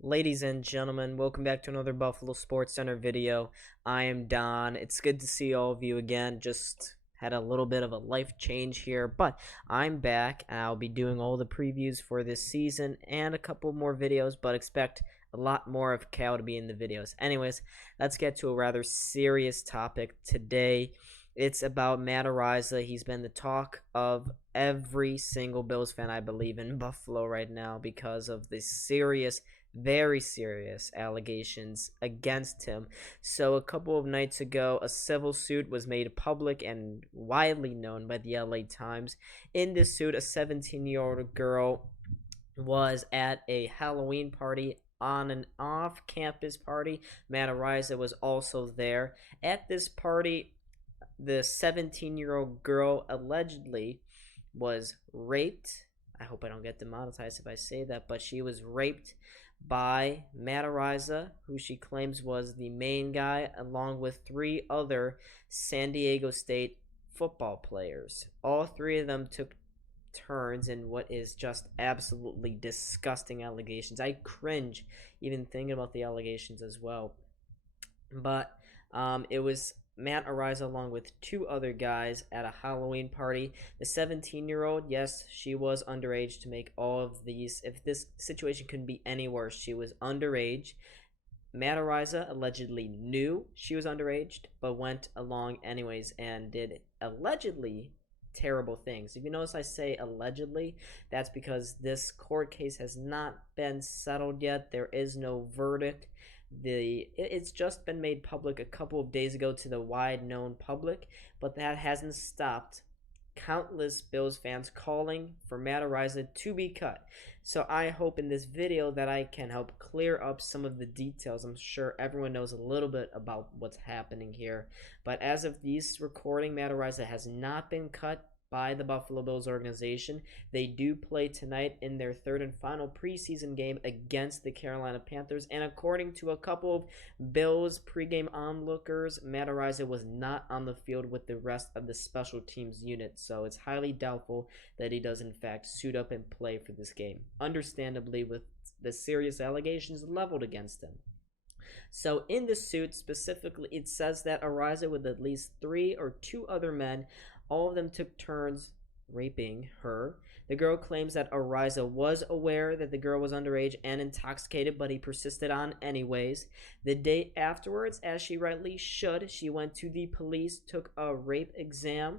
Ladies and gentlemen, welcome back to another Buffalo Sports Center video. I am Don. It's good to see all of you again. Just had a little bit of a life change here, but I'm back and I'll be doing all the previews for this season and a couple more videos, but expect a lot more of Cal to be in the videos. Anyways, let's get to a rather serious topic today. It's about Matt Araiza. He's been the talk of every single Bills fan, I believe, in Buffalo right now because of the very serious allegations against him. So a couple of nights ago, a civil suit was made public and widely known by the LA Times. In this suit, a 17-year-old girl was at a Halloween party, on an off-campus party. Matt Araiza was also there. At this party, the 17-year-old girl allegedly was raped. I hope I don't get demonetized if I say that, but she was raped by Matt Araiza, who she claims was the main guy, along with three other San Diego State football players. All three of them took turns in what is just absolutely disgusting allegations. I cringe even thinking about the allegations as well. But it was Matt Araiza along with two other guys at a Halloween party. The 17-year-old, yes, she was underage to make all of these. If this situation couldn't be any worse, she was underage. Matt Araiza allegedly knew she was underage, but went along anyways and did allegedly terrible things. If you notice I say allegedly, that's because this court case has not been settled yet. There is no verdict. It's just been made public a couple of days ago to the wide known public, but that hasn't stopped countless Bills fans calling for Matt Araiza to be cut. So I hope in this video that I can help clear up some of the details. I'm sure everyone knows a little bit about what's happening here, but as of this recording, Matt Araiza has not been cut by the Buffalo Bills organization. They do play tonight in their third and final preseason game against the Carolina Panthers, and according to a couple of Bills pregame onlookers, Matt Araiza was not on the field with the rest of the special teams unit, so it's highly doubtful that he does in fact suit up and play for this game, understandably with the serious allegations leveled against him. So in the suit specifically, it says that Araiza with at least three or two other men, all of them took turns raping her. The girl claims that Araiza was aware that the girl was underage and intoxicated, but he persisted on anyways. The day afterwards, as she rightly should, she went to the police, took a rape exam,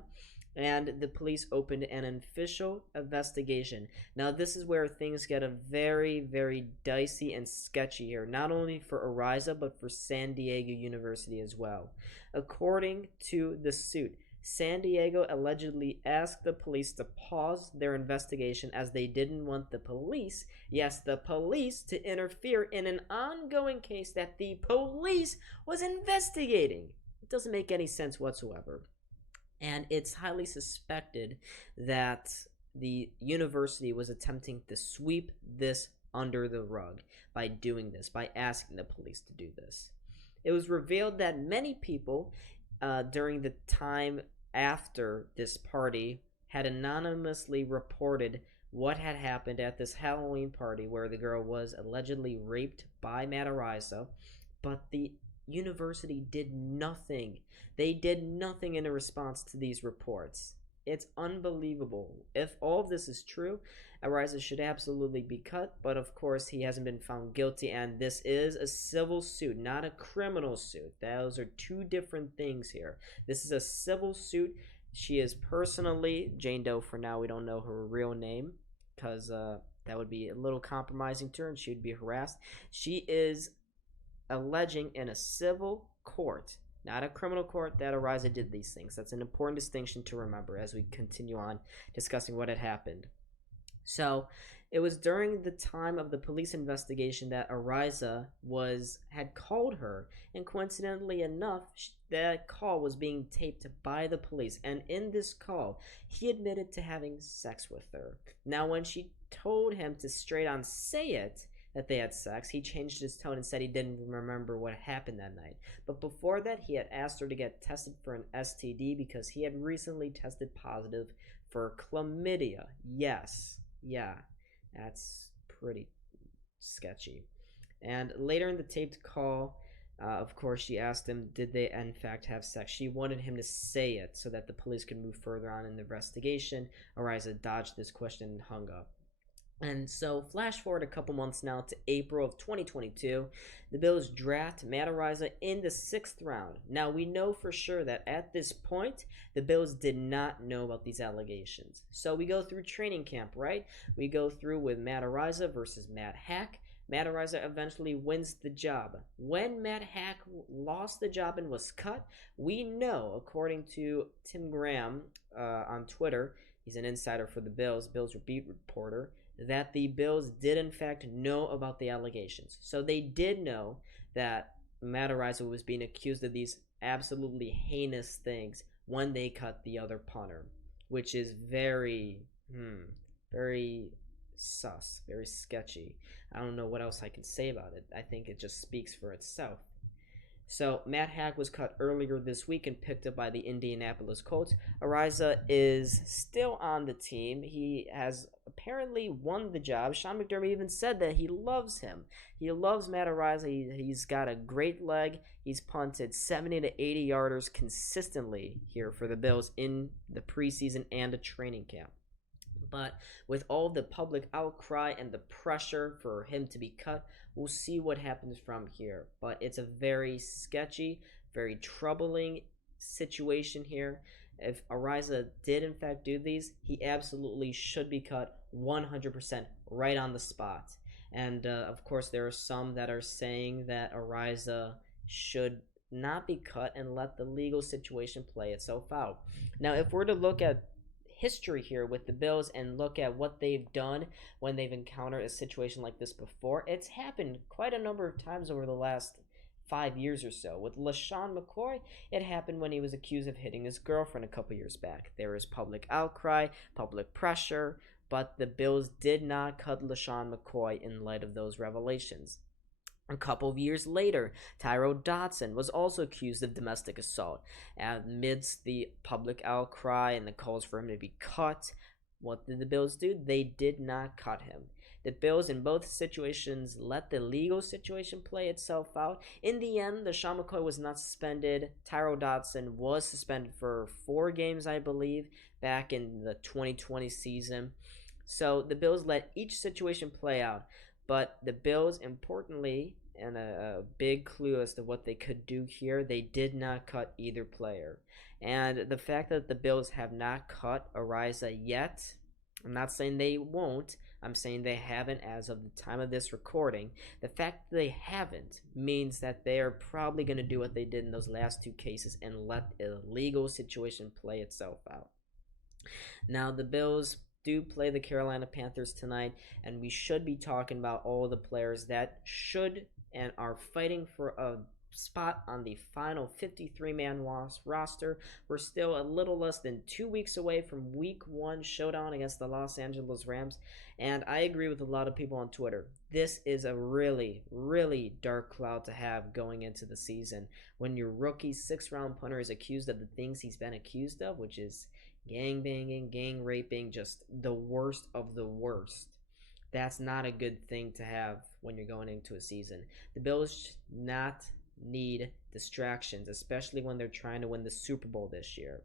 and the police opened an official investigation. Now, this is where things get a very, very dicey and sketchy here, not only for Araiza, but for San Diego University as well. According to the suit, San Diego allegedly asked the police to pause their investigation as they didn't want the police, yes, the police, to interfere in an ongoing case that the police was investigating. It doesn't make any sense whatsoever. And it's highly suspected that the university was attempting to sweep this under the rug by doing this, by asking the police to do this. It was revealed that many people during the time after this party had anonymously reported what had happened at this Halloween party where the girl was allegedly raped by Matt Araiza, but the university did nothing. They did nothing in response to these reports. It's unbelievable. If all of this is true, Araiza should absolutely be cut, but of course he hasn't been found guilty, and this is a civil suit, not a criminal suit. Those are two different things here. This is a civil suit. She is personally, Jane Doe for now, we don't know her real name, because that would be a little compromising to her, and she would be harassed. She is alleging in a civil court, not a criminal court, that Araiza did these things. That's an important distinction to remember as we continue on discussing what had happened. So it was during the time of the police investigation that Araiza had called her, and coincidentally enough, that call was being taped by the police, and in this call, he admitted to having sex with her. Now, when she told him to straight on say it, that they had sex, he changed his tone and said he didn't remember what happened that night. But before that, he had asked her to get tested for an STD because he had recently tested positive for chlamydia. Yes. Yeah, that's pretty sketchy. And later in the taped call, of course, she asked him, did they in fact have sex? She wanted him to say it so that the police could move further on in the investigation. Araiza dodged this question and hung up. And so, flash forward a couple months now to April of 2022. The Bills draft Matt Araiza in the 6th round. Now, we know for sure that at this point, the Bills did not know about these allegations. So, we go through training camp, right? We go through with Matt Araiza versus Matt Hack. Matt Araiza eventually wins the job. When Matt Hack lost the job and was cut, we know, according to Tim Graham on Twitter, he's an insider for the Bills beat reporter, that the Bills did in fact know about the allegations. So they did know that Matt Araiza was being accused of these absolutely heinous things when they cut the other punter, which is very sus, very sketchy. I don't know what else I can say about it. I think it just speaks for itself. So Matt Hack was cut earlier this week and picked up by the Indianapolis Colts. Araiza is still on the team. He has apparently won the job. Sean McDermott even said that he loves him. He loves Matt Araiza. He's got a great leg. He's punted 70 to 80 yarders consistently here for the Bills in the preseason and a training camp. But with all the public outcry and the pressure for him to be cut, we'll see what happens from here. But it's a very sketchy, very troubling situation here. If Araiza did in fact do these, he absolutely should be cut 100% right on the spot. And of course, there are some that are saying that Araiza should not be cut and let the legal situation play itself out. Now, if we're to look at history here with the Bills and look at what they've done when they've encountered a situation like this before, it's happened quite a number of times over the last 5 years or so. With LaShawn McCoy, it happened when he was accused of hitting his girlfriend a couple years back. There was public outcry, public pressure, but the Bills did not cut LaShawn McCoy in light of those revelations. A couple of years later, Tyrell Dodson was also accused of domestic assault. Amidst the public outcry and the calls for him to be cut, what did the Bills do? They did not cut him. The Bills in both situations let the legal situation play itself out. In the end, LaShawn McCoy was not suspended. Tyrell Dodson was suspended for 4 games, I believe, back in the 2020 season. So the Bills let each situation play out. But the Bills, importantly, and a big clue as to what they could do here, they did not cut either player. And the fact that the Bills have not cut Araiza yet, I'm not saying they won't, I'm saying they haven't as of the time of this recording. The fact that they haven't means that they are probably going to do what they did in those last 2 cases and let a legal situation play itself out. Now, the Bills do play the Carolina Panthers tonight, and we should be talking about all the players that should and are fighting for a spot on the final 53-man roster. We're still a little less than 2 weeks away from Week 1 showdown against the Los Angeles Rams, and I agree with a lot of people on Twitter. This is a really, really dark cloud to have going into the season when your rookie 6th-round punter is accused of the things he's been accused of, which is gang banging, gang raping, just the worst of the worst. That's not a good thing to have when you're going into a season. The Bills should not need distractions, especially when they're trying to win the Super Bowl this year.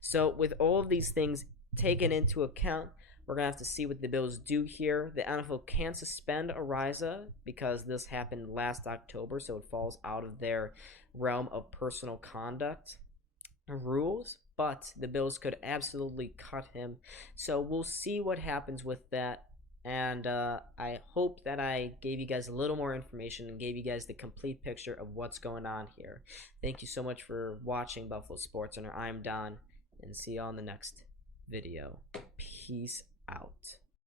So with all of these things taken into account, we're going to have to see what the Bills do here. The NFL can't suspend Araiza because this happened last October, so it falls out of their realm of personal conduct rules, but the Bills could absolutely cut him. So we'll see what happens with that. And I hope that I gave you guys a little more information and gave you guys the complete picture of what's going on here. Thank you so much for watching Buffalo SportsCenter. I'm Don, and see you all in the next video. Peace out.